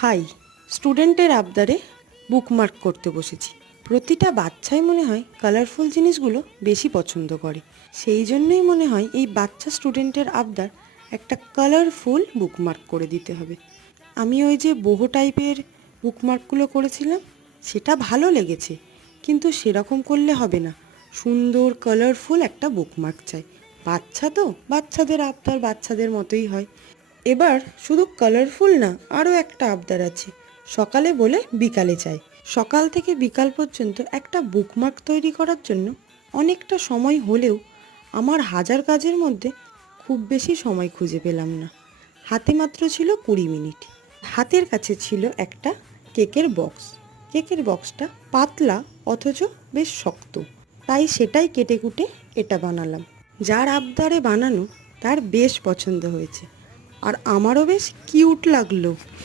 High, স্টুডেন্টের আবদারে bookmark করতে বসেছি। প্রতিটা বাচ্চাই মনে হয় কালারফুল জিনিসগুলো বেশি পছন্দ করে। সেই জন্যই মনে হয় এই বাচ্চা স্টুডেন্টের আবদার একটা কালারফুল বুকমার্ক করে দিতে হবে। আমি ওই যে বহু টাইপের বুকমার্কগুলো করেছিলাম, সেটা ভালো লেগেছে, কিন্তু সেরকম করলে হবে না। সুন্দর কালারফুল একটা বুকমার্ক চাই। বাচ্চা তো, বাচ্চাদের আবদার বাচ্চাদের মতোই হয়। এবার শুধু কালারফুল না, আরও একটা আবদার আছে। সকালে বলে বিকালে চাই। সকাল থেকে বিকাল পর্যন্ত একটা বুকমার্ক তৈরি করার জন্য অনেকটা সময় হলেও আমার হাজার কাজের মধ্যে খুব বেশি সময় খুঁজে পেলাম না। হাতে মাত্র ছিল 20 মিনিট। হাতের কাছে ছিল একটা কেকের বক্স। কেকের বক্সটা পাতলা অথচ বেশ শক্ত, তাই সেটাই কেটে কুটে এটা বানালাম। যার আবদারে বানানো তার বেশ পছন্দ হয়েছে, আর আমারও বেশ কিউট লাগলো।